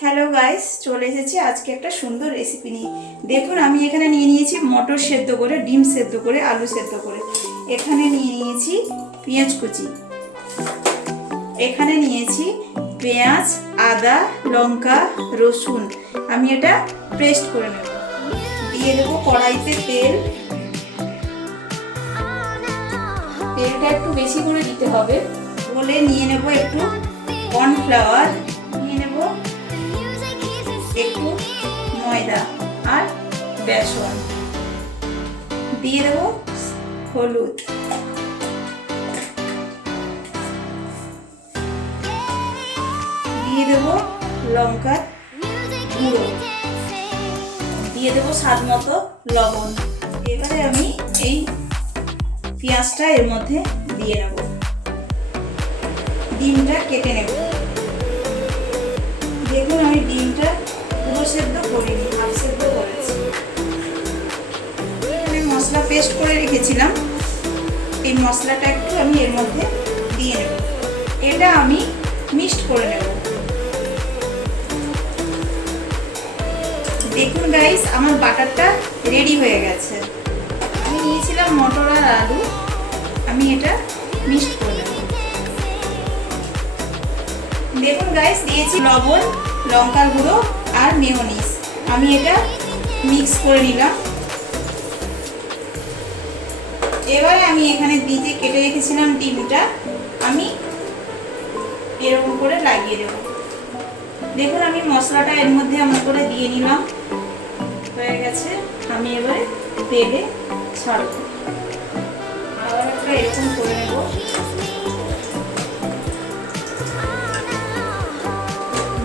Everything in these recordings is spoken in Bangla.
হ্যালো গাইস, চলে এসেছি আজকে একটা সুন্দর রেসিপি নিয়ে। দেখুন, আমি এখানে নিয়ে নিয়েছি মটর সেদ্ধ করে, ডিম সেদ্ধ করে, আলু সেদ্ধ করে। এখানে নিয়ে নিয়েছি পেঁয়াজ কুচি, এখানে নিয়েছি পেঁয়াজ, আদা, লঙ্কা, রসুন। আমি এটা পেস্ট করে নেব। দিয়ে দেবো কড়াইতে তেল। তেলটা একটু বেশি করে দিতে হবে। বলে নিয়ে নেব একটু কর্নফ্লাওয়ার, নিয়ে নেব একটু ময়দা আর বেসন, দিয়ে দেবো হলুদ, দিয়ে দেবো লঙ্কার গুঁড়ো, দিয়ে দেবো স্বাদ মতো লবণ। এবারে আমি এই পেঁয়াজটা এর মধ্যে দিয়ে নেব। ডিমটা কেটে নেব। দেখুন, আমি ডিমটা পুরো সেদ্ধ করিনি, হাফ সেদ্ধ করেছি। আমি মশলা পেস্ট করে রেখেছিলাম, এই মশলাটা একটু আমি এর মধ্যে দিয়ে নেব। এটা আমি মিক্সড করে নেব। দেখুন গাইস, আমার বাটারটা রেডি হয়ে গেছে। আমি নিয়েছিলাম মটর আর আলু, আমি এটা মিক্সড করে নেব। দেখুন গাইস, দিয়েছি লবণ, লঙ্কার গুঁড়ো আর মেয়োনিজ। আমি এটা মিক্স করে নিলাম। এবারে আমি এখানে দিয়ে কেটে রেখেছিলাম ডিমটা, আমি এরকম করে লাগিয়ে দেব। দেখুন, আমি মশলাটা এর মধ্যে আমার করে দিয়ে নিলাম, হয়ে গেছে। আমি এবারে তেলে ছাড়ব। আবার একটা এরকম করে নেব।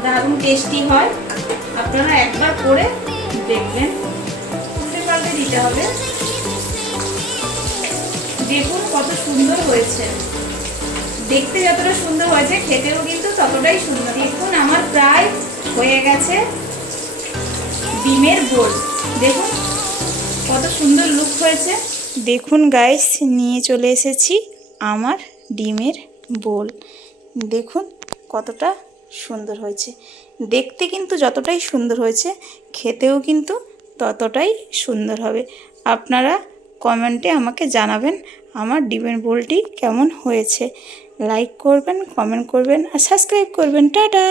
দারুণ টেস্টি হয়, আপনারা একবার করে দেখবেন। উল্টে পাল্টে দিতে হবে। দেখুন কত সুন্দর হয়েছে, দেখতে যতটা সুন্দর হয়েছে খেতেও কিন্তু ততটাই সুন্দর। দেখুন, আমার প্রায় হয়ে গেছে ডিমের বোল। দেখুন কত সুন্দর লুক হয়েছে। দেখুন গাইস, নিয়ে চলে এসেছি আমার ডিমের বোল। দেখুন কতটা সুন্দর হয়েছে, দেখতে কিন্তু যতটাই সুন্দর হয়েছে খেতেও কিন্তু ততটাই সুন্দর হবে। আপনারা কমেন্টে আমাকে জানাবেন আমার ডিমের বোলটি কেমন হয়েছে। লাইক করবেন, কমেন্ট করবেন আর সাবস্ক্রাইব করবেন। টাটা।